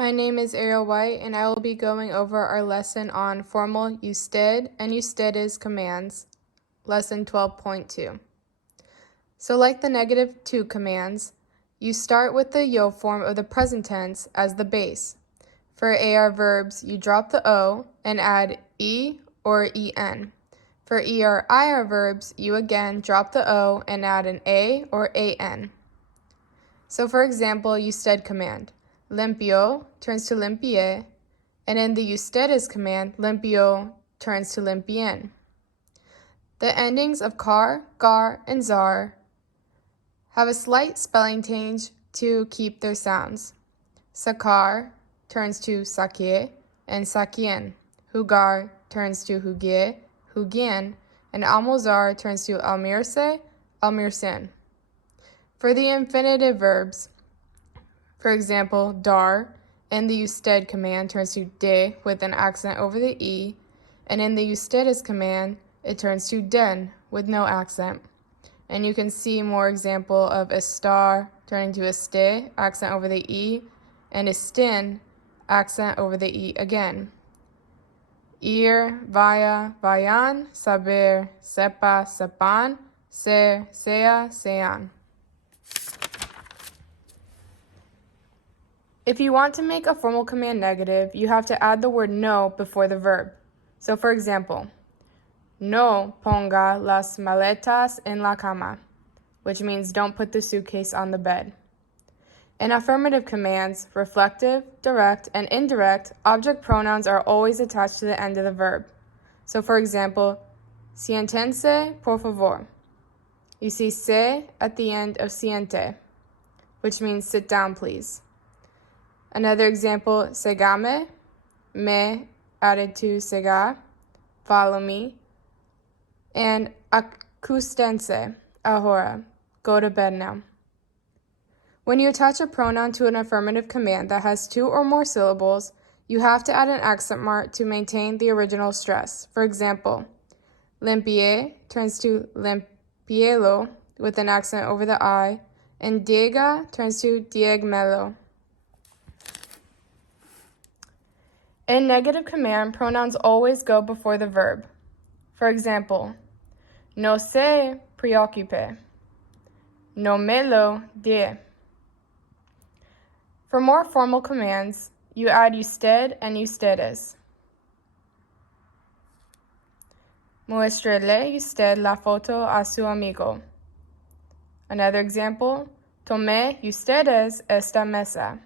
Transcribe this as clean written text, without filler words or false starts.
My name is Ariel White, and I will be going over our lesson on formal usted and ustedes commands, lesson 12.2. So like the negative to commands, you start with the yo form of the present tense as the base. For AR verbs, you drop the O and add E or EN. For ER/IR verbs, you again drop the O and add an A or AN. So for example, usted command. Limpio turns to limpie, and in the ustedes command, limpio turns to limpien. The endings of car, gar, and zar have a slight spelling change to keep their sounds. Sacar turns to sakie and sakien. Jugar turns to jugie, jugien, and almozar turns to almirse, almirsen. For the infinitive verbs, for example, dar in the usted command turns to de with an accent over the E, and in the ustedes command, it turns to den with no accent. And you can see more example of estar turning to este, accent over the E, and estin, accent over the E again. Ir, vaya, vayan, saber, sepa, sepan, ser, sea, sean. If you want to make a formal command negative, you have to add the word no before the verb. So for example, no ponga las maletas en la cama, which means don't put the suitcase on the bed. In affirmative commands, reflective, direct, and indirect, object pronouns are always attached to the end of the verb. So for example, siéntense, por favor. You see se at the end of siente, which means sit down, please. Another example, segame, me added to sega, follow me, and acustense, ahora, go to bed now. When you attach a pronoun to an affirmative command that has two or more syllables, you have to add an accent mark to maintain the original stress. For example, limpie turns to limpielo with an accent over the I, and diega turns to diegmelo. In negative command, pronouns always go before the verb. For example, no se preocupe, no me lo dé. For more formal commands, you add usted and ustedes. Muéstrele usted la foto a su amigo. Another example, tome ustedes esta mesa.